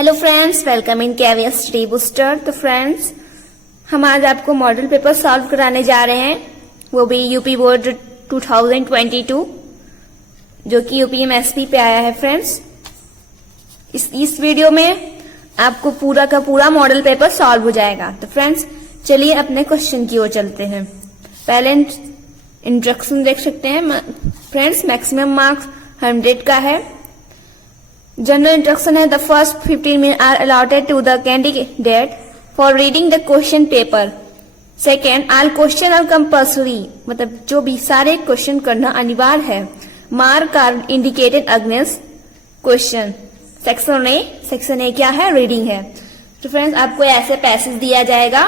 Hello friends, welcome in KVS study booster. तो friends, हम आज आपको मॉडल पेपर सॉल्व कराने जा रहे हैं, वो भी यूपी बोर्ड 2022 जो कि यूपीएमएसपी पे आया है। फ्रेंड्स, इस वीडियो में आपको पूरा का पूरा मॉडल पेपर सॉल्व हो जाएगा। तो फ्रेंड्स, चलिए अपने क्वेश्चन की ओर चलते हैं। पहले इंट्रोडक्शन देख सकते हैं। फ्रेंड्स, मैक्सिमम मार्क्स 100 का है। जनरल इंस्ट्रक्शन है, the first 15 minute are allotted to the candidate for reading the question paper. Second, all question are compulsory, मतलब जो भी सारे क्वेश्चन करना अनिवार्य है। Mark are indicated against question. Section A क्या है? रीडिंग है। तो फ्रेंड्स, आपको ऐसे पैसेज दिया जाएगा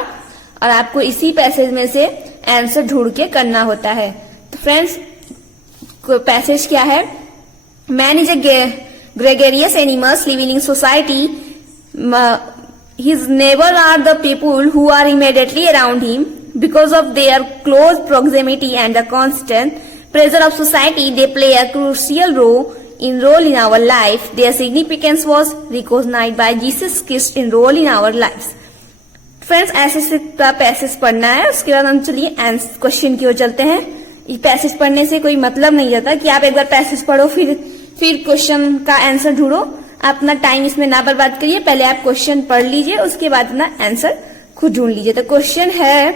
और आपको इसी पैसेज में से आंसर ढूंढ के करना होता है। तो फ्रेंड्स, पैसेज क्या है? Man is a gregarious animals living in society. His neighbors are the people who are immediately around him. Because of their close proximity and the constant pressure of society, they play a crucial role in our life. Their significance was recognized by Jesus Christ in role in our lives. Friends, ऐसे का passage पढ़ना है। उसके बाद हम चलिए question की ओर चलते हैं। इस पैसेज पढ़ने से कोई मतलब नहीं रहता कि आप एक बार पैसेज पढ़ो फिर क्वेश्चन का आंसर ढूंढो। आप अपना टाइम इसमें ना बर्बाद करिए, पहले आप क्वेश्चन पढ़ लीजिए, उसके बाद अपना आंसर खुद ढूंढ लीजिए। तो क्वेश्चन है,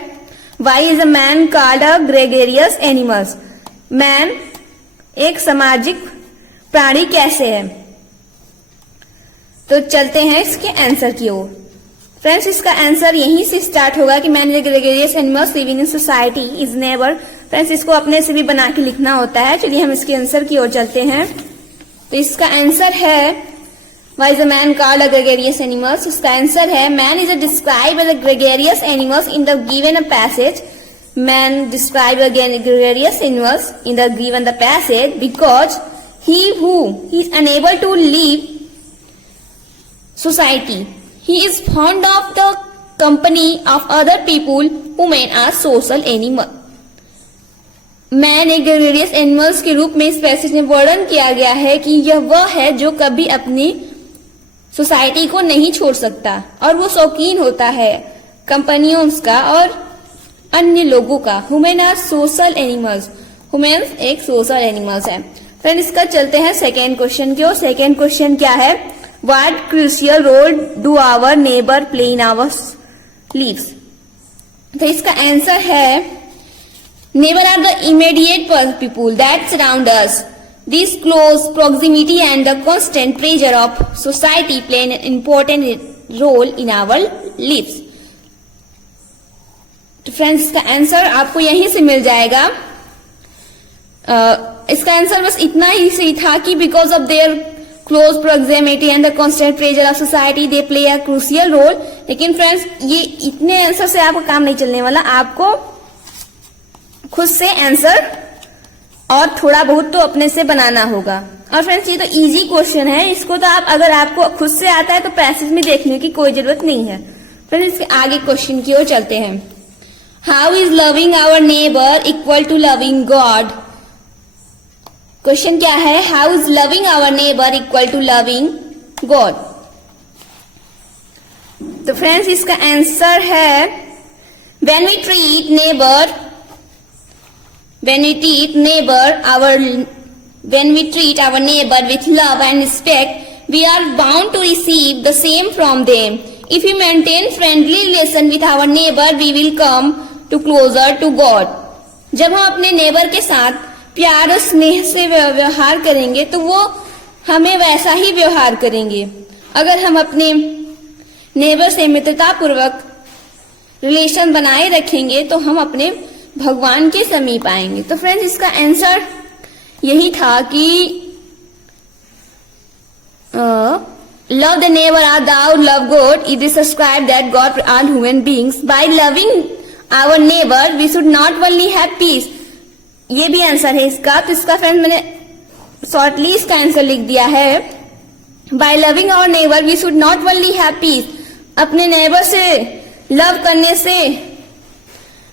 why is a man called a gregarious animals? Man एक सामाजिक प्राणी कैसे है? तो चलते हैं इसके आंसर की ओर। फ्रेंड्स, इसका आंसर यहीं से स्टार्ट होगा कि man is a gregarious animals living in society is neighbour. Friends, इसको अपने से भी बना के लिखना होता है। चलिए हम इसके आंसर की ओर चलते हैं। तो इसका आंसर है, why is a man called a gregarious animals? इसका आंसर है, man is describe as a gregarious animals in the given passage. Man describe gregarious animals in the given the passage because he is unable to leave society. He is fond of the company of other people who men are social animal. Man एक gregarious animals के रूप में इस passage में वर्णन किया गया है कि यह वह है जो कभी अपनी सोसाइटी को नहीं छोड़ सकता और वो शौकीन होता है कंपनियों का और अन्य लोगों का। Human are social animals. Humans एक सोशल एनिमल्स है। फ्रेंड, इसका चलते हैं सेकेंड क्वेश्चन की ओर। सेकेंड क्वेश्चन क्या है? What crucial role do our neighbour play in our lives? तो इसका आंसर है, neighbor are the immediate people that surround us. This close proximity and the constant pressure of society play an important role in our lives. तो friends, इसका answer आपको यहीं से मिल जाएगा। इसका आंसर बस इतना ही सही था कि because of their close proximity and the constant pressure of society they play a crucial role। लेकिन फ्रेंड्स, ये इतने आंसर से आपका काम नहीं चलने वाला। आपको खुद से आंसर और थोड़ा बहुत तो अपने से बनाना होगा। और फ्रेंड्स, ये तो इजी क्वेश्चन है, इसको तो आप अगर आपको खुद से आता है तो पैसेज में देखने की कोई जरूरत नहीं है। फ्रेंड्स, इसके आगे क्वेश्चन की ओर चलते हैं। How is loving our neighbour equal to loving God? Question क्या है? How is loving our neighbour equal to loving God? तो फ्रेंड्स, इसका आंसर है, when we treat neighbour with love and respect, we are bound to receive the same from them. If we maintain friendly relation with our neighbor, we will come to closer to God. जब हम अपने neighbour के साथ प्यार और स्नेह से व्यवहार करेंगे तो वो हमें वैसा ही व्यवहार करेंगे। अगर हम अपने नेबर से मित्रता पूर्वक रिलेशन बनाए रखेंगे तो हम अपने भगवान के समीप आएंगे। तो फ्रेंड्स, इसका आंसर यही था कि love the neighbour are thou love God. It is subscribe that God all human beings. By loving our neighbour we should not only have peace. ये भी आंसर है इसका। तो इसका फ्रेंड मैंने शॉर्टली इसका आंसर लिख दिया है, by loving our neighbour we should not only have peace. अपने नेबर से लव करने से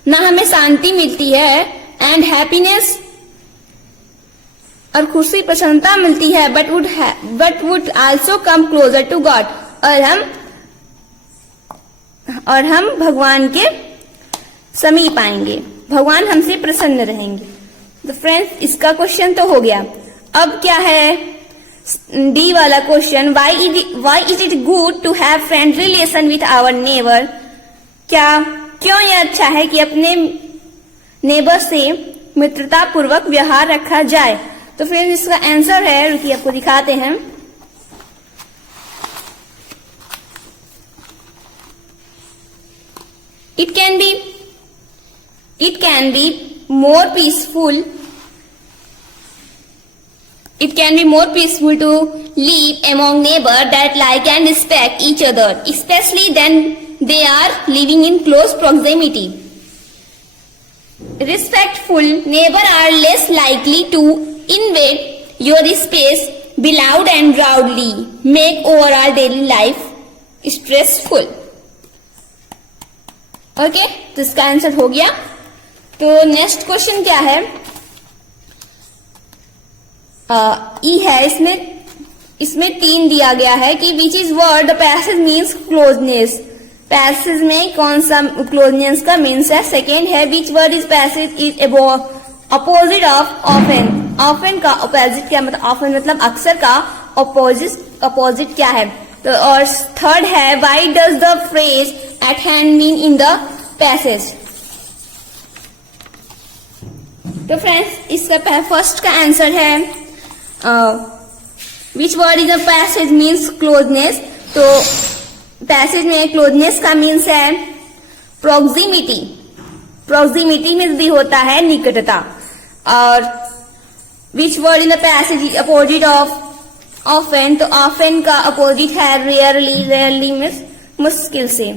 ना हमें शांति मिलती है एंड हैप्पीनेस और खुशी प्रसन्नता मिलती है, but would also come closer to God. और हम भगवान के समीप आएंगे, भगवान हमसे प्रसन्न रहेंगे। तो फ्रेंड्स इसका क्वेश्चन तो हो गया। अब क्या है डी वाला question, why is it good to have friendly relation with our neighbour. क्यों ये अच्छा है कि अपने नेबर से मित्रता पूर्वक व्यवहार रखा जाए। तो फ्रेंड्स इसका आंसर है, रुकिए आपको दिखाते हैं। It can be more peaceful. It can be more peaceful to live among neighbors that like and respect each other, especially when they are living in close proximity. Respectful neighbors are less likely to invade your space, be loud and rowdy, make overall daily life stressful. Okay, तो इसका answer हो गया। तो next question क्या है, ई है, इसमें 3 दिया गया है कि which is word the passage means closeness. Passage में कौन सा क्लोजनेस का मीन्स है। सेकेंड है विच word is passage is opposite of often. Often का अपोजिट क्या मतलब, ऑफन मतलब अक्सर का अपोजिट क्या है। तो और थर्ड है why does the phrase eight hand mean in the passage. तो फ्रेंड्स इसका फर्स्ट का आंसर है विच word is the passage means closeness. तो पैसेज में क्लोजनेस का मीन्स है प्रोक्सिमिटी। प्रोक्सिमिटी मीन्स भी होता है निकटता। और which word in the passage is opposite of often. तो ऑफन का अपोजिट है रेयरली। रेयरली मीन्स मुश्किल से।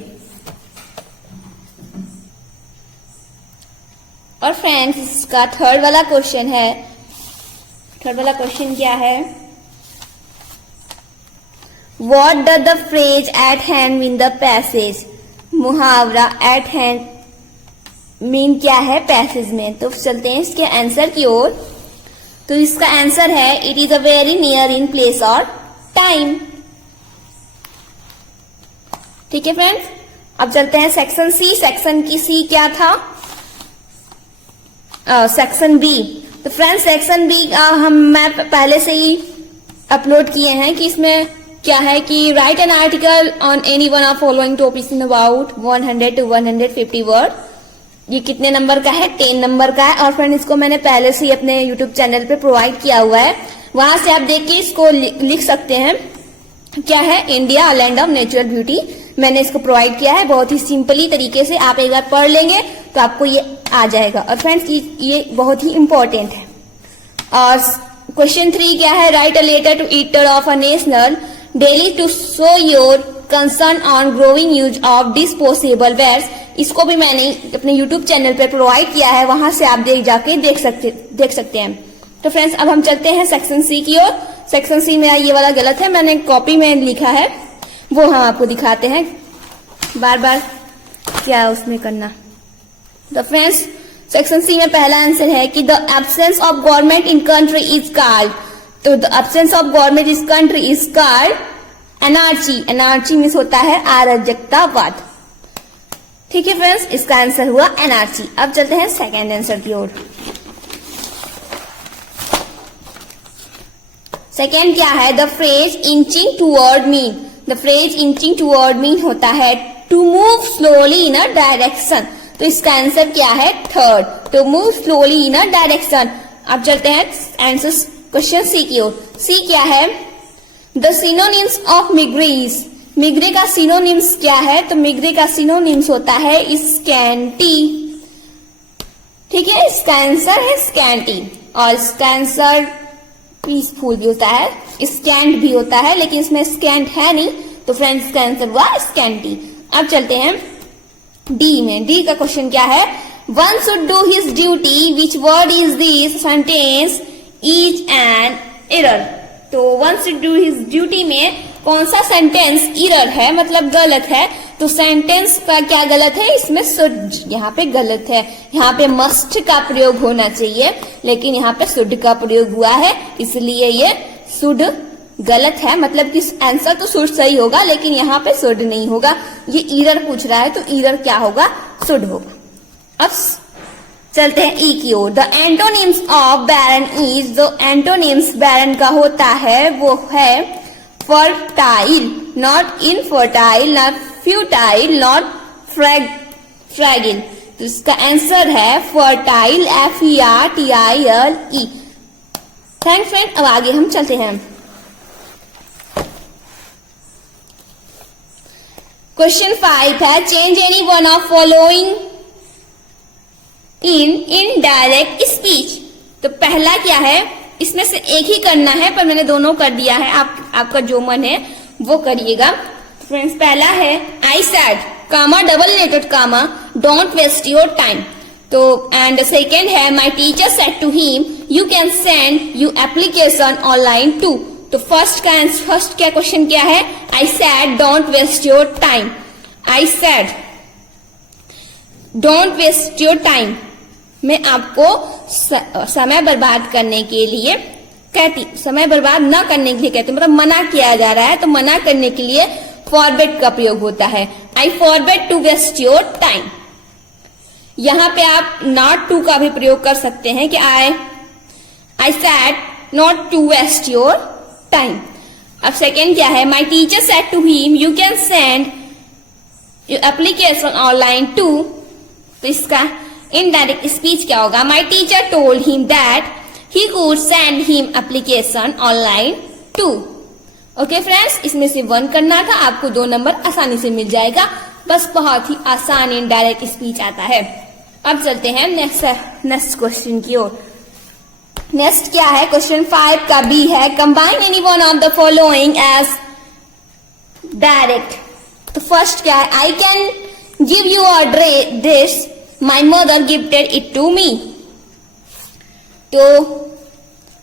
और फ्रेंड्स इसका थर्ड वाला क्वेश्चन है। थर्ड वाला क्वेश्चन क्या है, What does the phrase at hand mean the passage? मुहावरा at hand मीन क्या है पैसेज में। तो चलते हैं इसके आंसर की ओर। तो इसका आंसर है it is a very near in place और टाइम। ठीक है फ्रेंड्स, अब चलते हैं सेक्शन सी। सेक्शन की सी क्या था, सेक्शन बी। तो फ्रेंड्स सेक्शन बी मैं पहले से ही अपलोड किए हैं कि इसमें क्या है कि right an article on any one of following topics in about 100 to 150 word. ये कितने नंबर का है, 10 नंबर का है। और फ्रेंड इसको मैंने पहले से ही अपने यूट्यूब चैनल पे प्रोवाइड किया हुआ है, वहां से आप देख के इसको लिख सकते हैं। क्या है, India land of natural beauty. मैंने इसको प्रोवाइड किया है बहुत ही सिंपली तरीके से। आप एक बार पढ़ लेंगे तो आपको ये आ जाएगा। और फ्रेंड्स ये बहुत ही इंपॉर्टेंट है। और क्वेश्चन 3 क्या है, write a letter to editor of a national daily to show your concern on growing use of disposable wares. इसको भी मैंने अपने यूट्यूब चैनल पे प्रोवाइड किया है, वहां से आप जाके देख सकते हैं। तो फ्रेंड्स अब हम चलते हैं सेक्शन सी की ओर। सेक्शन सी में ये वाला गलत है, मैंने कॉपी में लिखा है, वो हम आपको दिखाते हैं। बार बार क्या उसमें करना। तो फ्रेंड्स सेक्शन सी में पहला आंसर है कि the absence of government in country is called. तो the absence of government is country is called anarchy. Anarchy means होता है अराजकतावाद। ठीक है फ्रेंड्स, इसका आंसर हुआ एनार्ची। अब चलते हैं सेकेंड आंसर की ओर। सेकेंड क्या है, the phrase inching toward mean. The phrase inching toward mean होता है to move slowly in a direction. तो इसका आंसर क्या है, third, to move slowly in a direction. अब चलते हैं आंसर क्वेश्चन सी की ओर। सी क्या है, द सिनोनिम्स ऑफ मिग्रीज। मिग्रे का सिनोनिम्स क्या है, तो मिग्रे का सिनोनिम्स होता है स्कैंटी। ठीक है, इसका आंसर है स्कैंटी। और इसका आंसर पीसफुल भी होता है, स्कैंट भी होता है, लेकिन इसमें स्कैंट है नहीं। तो फ्रेंड्स इसका आंसर हुआ स्कैंटी। अब चलते हैं डी में। डी का क्वेश्चन क्या है, one should do his duty, which word is this sentence is an error. तो one should do his duty में कौन सा सेंटेंस एरर है, मतलब गलत है। तो सेंटेंस का क्या गलत है, इसमें शुड यहाँ पे गलत है। यहाँ पे मस्ट का प्रयोग होना चाहिए, लेकिन यहाँ पे शुड का प्रयोग हुआ है, इसलिए ये शुड गलत है, मतलब कि आंसर तो शुड सही होगा लेकिन यहाँ पे शुड नहीं होगा। ये ईरर पूछ रहा है तो ईरर क्या होगा, शुड होगा। अब चलते हैं ई की ओर। The antonyms of barren is, जो एंटोनिम्स बैरन का होता है वो है fertile, not infertile, not futile, not fragile. तो इसका आंसर है फर्टाइल, FERTILE। Thanks friend. अब आगे हम चलते हैं। क्वेश्चन 5 है change any one of following in indirect speech. तो पहला क्या है, इसमें से एक ही करना है पर मैंने दोनों कर दिया है, आपका जो मन है वो करिएगा। फ्रेंड्स पहला है I said comma double inverted comma don't waste your time. तो एंड सेकेंड है my teacher said to him you can send you application online too. तो फर्स्ट क्या क्वेश्चन क्या है, I said don't waste your time. I said don't waste your time मैं आपको समय बर्बाद करने के लिए कहती, समय बर्बाद न करने के लिए कहती, मतलब मना किया जा रहा है तो मना करने के लिए फॉरबेट का प्रयोग होता है। आई फॉरबेट टू वेस्ट योर टाइम। यहां पे आप नॉट टू का भी प्रयोग कर सकते हैं कि I said not to waste your time. अब सेकेंड क्या है, my teacher said to him you can send your application online too. तो इसका इनडायरेक्ट स्पीच क्या होगा, my teacher told him that he could send him application online too. Okay friends, इसमें से 1 करना था, आपको 2 नंबर आसानी से मिल जाएगा। बस बहुत ही आसान इनडायरेक्ट स्पीच आता है। अब चलते हैं नेक्स्ट क्वेश्चन की ओर। नेक्स्ट क्या है, क्वेश्चन 5 का बी है combine any one of the following as direct. तो फर्स्ट क्या है, I can give you a dress my mother gifted it to me. तो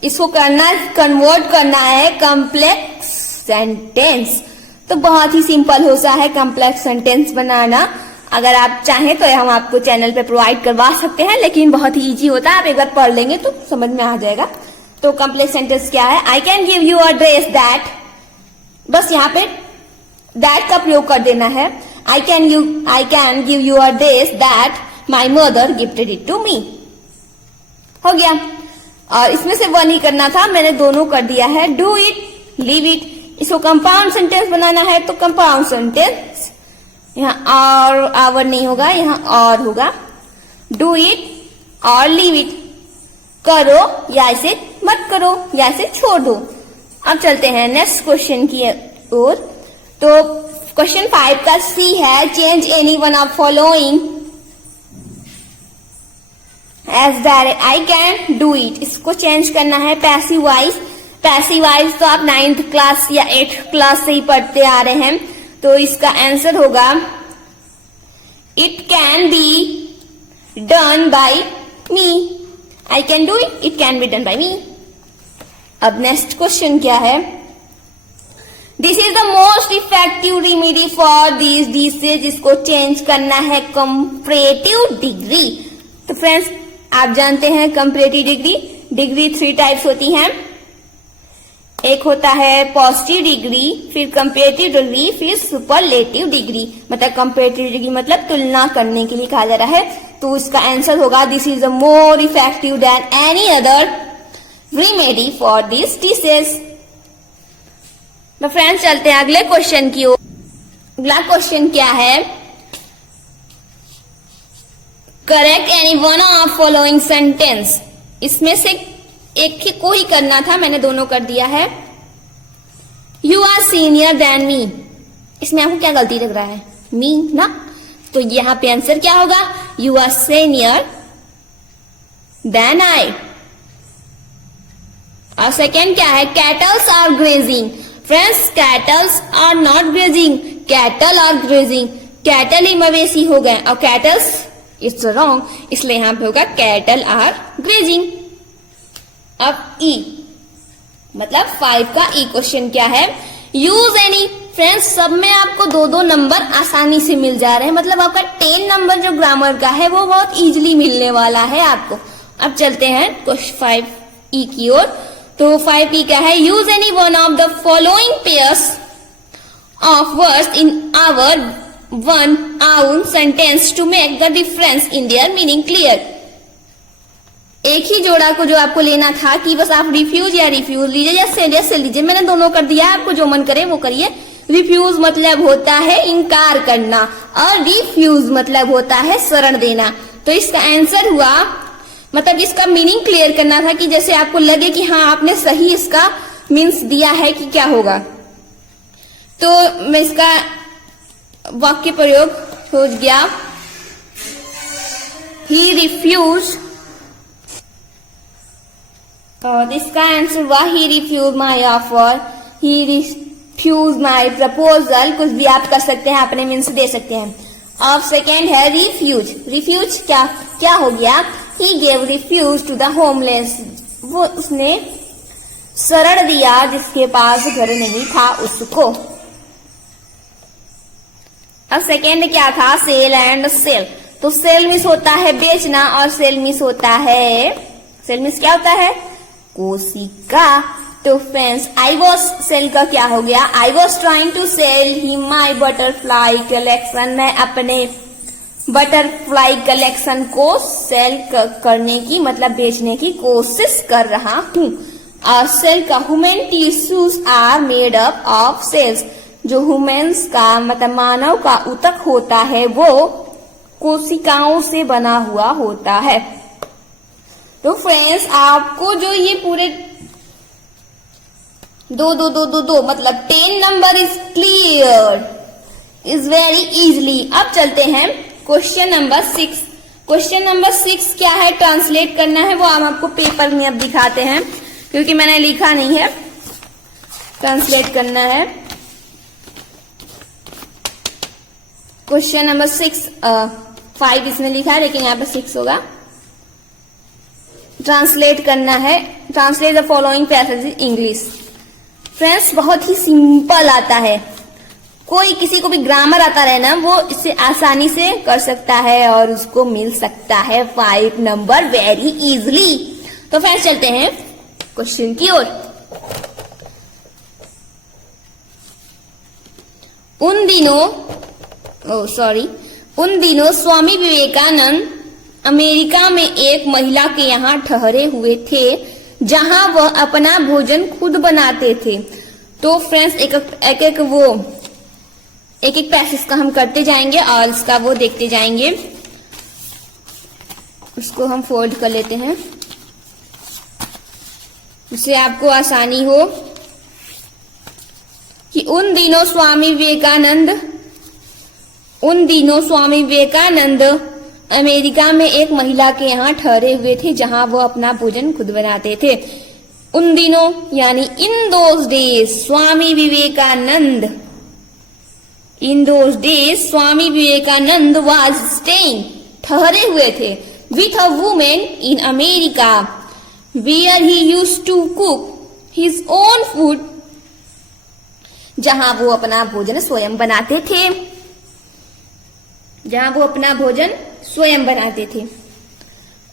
इसको कन्वर्ट करना है कॉम्प्लेक्स सेंटेंस। तो बहुत ही सिंपल होता है कॉम्प्लेक्स सेंटेंस बनाना। अगर आप चाहें तो हम आपको चैनल पे प्रोवाइड करवा सकते हैं, लेकिन बहुत ही इजी होता है, आप एक बार पढ़ लेंगे तो समझ में आ जाएगा। तो कॉम्प्लेक्स सेंटेंस क्या है, I can give you a dress that, बस यहाँ पे दैट का प्रयोग कर देना है। I can give you a dress that my mother gifted it to me. हो गया। और इसमें से 1 ही करना था, मैंने दोनों कर दिया है। Do it, leave it. इसको कंपाउंड सेंटेंस बनाना है तो कंपाउंड सेंटेंस, यहाँ और नहीं होगा, यहाँ और होगा। डू इट और लीव इट, करो या इसे मत करो या इसे छोड़ दो। अब चलते हैं नेक्स्ट क्वेश्चन की ओर। तो क्वेश्चन 5 का सी है change any one of following as direct. I can do it, इसको चेंज करना है पैसिव वाइज। पैसिव वाइज तो आप 9th क्लास या 8th क्लास से ही पढ़ते आ रहे हैं। तो इसका आंसर होगा it can be done by me. I can do it, it can be done by me. अब नेक्स्ट क्वेश्चन क्या है, this is the most effective remedy for this disease. जिसको चेंज करना है कंपैरेटिव डिग्री। तो friends आप जानते हैं कंपैरेटिव डिग्री 3 टाइप्स होती हैं। एक होता है पॉजिटिव डिग्री, फिर कंपैरेटिव डिग्री, फिर सुपरलेटिव डिग्री। मतलब कंपैरेटिव डिग्री मतलब तुलना करने के लिए कहा जा रहा है। तो इसका आंसर होगा this is the more effective than any other remedy for this disease. तो फ्रेंड्स चलते हैं अगले क्वेश्चन की ओर। अगला क्वेश्चन क्या है, correct any one of following sentence. इसमें से एक ही को ही करना था, मैंने दोनों कर दिया है। You are senior then me, इसमें आपको क्या गलती लग रहा है, मी ना। तो यहां पे आंसर क्या होगा, you are senior than I. और सेकेंड क्या है, cattles are grazing. Friends cattles are not grazing, cattle are grazing. Cattle ही मवेशी हो गए और कैटल्स इट्स रॉन्ग, इसलिए यहां पे होगा कैटल आर ग्रेजिंग। अब ई मतलब 5 का ई क्वेश्चन क्या है, यूज एनी। फ्रेंड्स सब में आपको 2-2 नंबर आसानी से मिल जा रहे हैं, मतलब आपका 10 नंबर जो ग्रामर का है वो बहुत इजीली मिलने वाला है आपको। अब चलते हैं क्वेश्चन 5 ई की ओर। तो तो 5P क्या है? Use any one of the following pairs of words in our one own sentence to make the difference in their meaning clear. एक ही जोड़ा को जो आपको लेना था कि बस आप रिफ्यूज या रिफ्यूज लीजिए या सेल लीजिए, मैंने दोनों कर दिया, आपको जो मन करे वो करिए। रिफ्यूज मतलब होता है इनकार करना और रिफ्यूज मतलब होता है शरण देना। तो इसका आंसर हुआ, मतलब इसका मीनिंग क्लियर करना था कि जैसे आपको लगे कि हाँ आपने सही इसका मीन्स दिया है कि क्या होगा। तो मैं इसका वाक्य प्रयोग हो गया, ही रिफ्यूज, और इसका आंसर हुआ he refuse my offer, he refuse my proposal. कुछ भी आप कर सकते हैं, अपने मीन्स दे सकते हैं। अब सेकेंड है रिफ्यूज। रिफ्यूज क्या हो गया? He gave refuge to the homeless, वो उसने शरण दिया जिसके पास घर नहीं था उसको। अब सेकेंड क्या था? Sell and cell. तो सेल मीन्स होता है बेचना और सेल मीन्स होता है, सेल मीन्स क्या होता है? कोशिका। तो फ्रेंड्स आई वॉज, सेल का क्या हो गया? I was trying to sell he my butterfly collection, मैं अपने बटरफ्लाई कलेक्शन को सेल करने की मतलब बेचने की कोशिश कर रहा हूँ। और सेल का human tissues are made up of cells, जो ह्यूमन्स का मतलब मानव का ऊतक होता है वो कोशिकाओं से बना हुआ होता है। तो फ्रेंड्स आपको जो ये पूरे दो मतलब 10 number is clear, is very easily. अब चलते हैं क्वेश्चन नंबर 6। क्वेश्चन नंबर 6 क्या है? ट्रांसलेट करना है, वो हम आपको पेपर में अब दिखाते हैं क्योंकि मैंने लिखा नहीं है, ट्रांसलेट करना है। क्वेश्चन नंबर 6, 5 इसने लिखा है लेकिन यहाँ पे 6 होगा। ट्रांसलेट करना है, translate the following passage in English. Friends बहुत ही सिंपल आता है, कोई किसी को भी ग्रामर आता रहे ना वो इससे आसानी से कर सकता है और उसको मिल सकता है 5 नंबर वेरी इजली। तो फ्रेंड्स चलते हैं क्वेश्चन की ओर। उन दिनों स्वामी विवेकानंद अमेरिका में एक महिला के यहाँ ठहरे हुए थे जहां वह अपना भोजन खुद बनाते थे। तो फ्रेंड्स एक एक पैसेज का हम करते जाएंगे और इसका वो देखते जाएंगे। उसको हम फोल्ड कर लेते हैं जिससे आपको आसानी हो कि उन दिनों स्वामी विवेकानंद अमेरिका में एक महिला के यहाँ ठहरे हुए थे जहां वो अपना भोजन खुद बनाते थे। उन दिनों यानी in those days Swami Vivekananda was staying, ठहरे हुए थे, with a women in America where he used to cook his own food, जहां वो अपना भोजन स्वयं बनाते थे,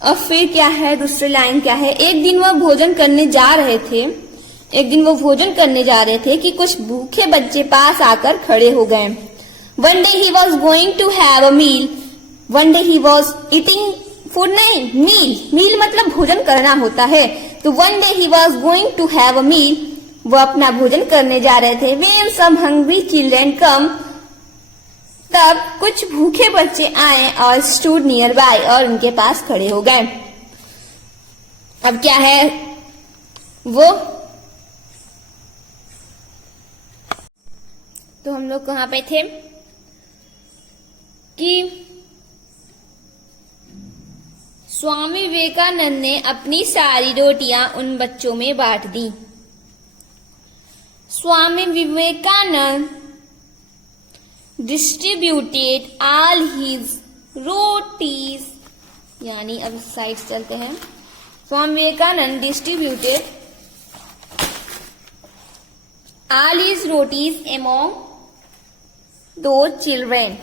अब फिर क्या है, दूसरी लाइन क्या है? एक दिन वो भोजन करने जा रहे थे कि कुछ भूखे बच्चे पास आकर खड़े हो गए। One day he was going to have a meal, one day he was eating food, नहीं मील मतलब भोजन करना होता है। तो one day he was going to have a meal, वो अपना भोजन करने जा रहे थे। When some hungry children come, तब कुछ भूखे बच्चे आए और स्टूड नियर बाय, और उनके पास खड़े हो गए। अब क्या है वो, तो हम लोग कहाँ पे थे कि स्वामी विवेकानंद ने अपनी सारी रोटियां उन बच्चों में बांट दी। Swami Vivekananda distributed all his rotis, यानी अब साइड चलते हैं। Swami Vivekananda distributed all his rotis among the children.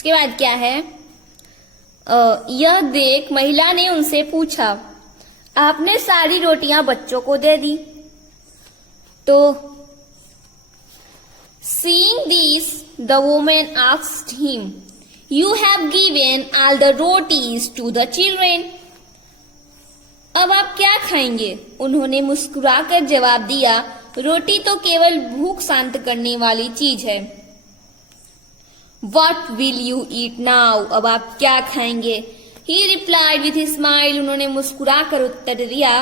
उसके बाद क्या है, यह देख महिला ने उनसे पूछा, आपने सारी रोटियां बच्चों को दे दी? तो seeing this, the woman asked him, you have given all the rotis to the children. अब आप क्या खाएंगे? उन्होंने मुस्कुराकर जवाब दिया, रोटी तो केवल भूख शांत करने वाली चीज है। What will you eat now? अब आप क्या खाएंगे? He replied with a smile. उन्होंने मुस्कुराकर उत्तर दिया,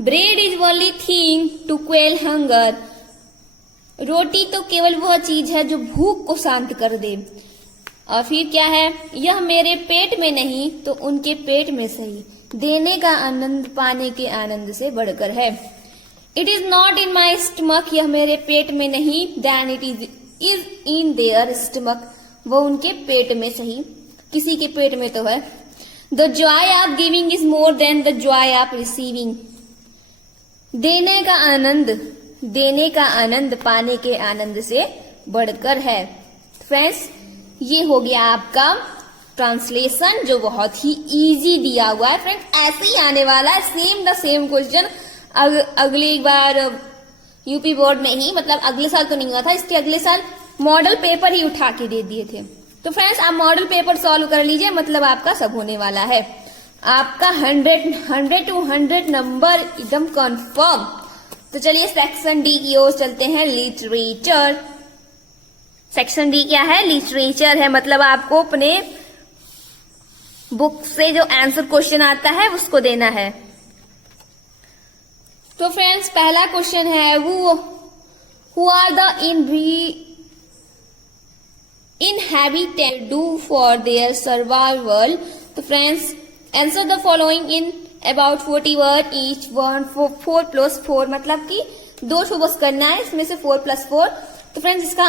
Bread is only thing to quell hunger. रोटी तो केवल वह चीज है जो भूख को शांत कर दे। और फिर क्या है, यह मेरे पेट में नहीं तो उनके पेट में सही, देने का आनंद पाने के आनंद से बढ़कर है। It is not in my stomach, यह मेरे पेट में नहीं, then it is in their stomach, वो उनके पेट में सही, किसी के पेट में तो है। The Joy of giving is more than the Joy of receiving, देने का आनंद पाने के आनंद से बढ़कर है। फ्रेंड्स, ये हो गया आपका ट्रांसलेशन जो बहुत ही इजी दिया हुआ है। फ्रेंड्स, ऐसे ही आने वाला है सेम द सेम क्वेश्चन अगली बार यूपी बोर्ड में ही, मतलब अगले साल तो नहीं हुआ था, इसके अगले साल मॉडल पेपर ही उठा के दे दिए थे। तो फ्रेंड्स, आप मॉडल पेपर सॉल्व कर लीजिए, मतलब आपका सब होने वाला है। आपका 100 to 100 नंबर एकदम कंफर्म। तो चलिए सेक्शन डी की ओर चलते हैं, लिटरेचर। सेक्शन डी क्या है? लिटरेचर है, मतलब आपको अपने बुक से जो आंसर क्वेश्चन आता है उसको देना है। तो फ्रेंड्स, पहला क्वेश्चन है, who are the inhabitant do for their survival? तो friends, answer the following in about 40 word each, 4 + 4, मतलब कि 2 ठो बस करना है, इसमें से 4 + 4। तो फ्रेंड्स, इसका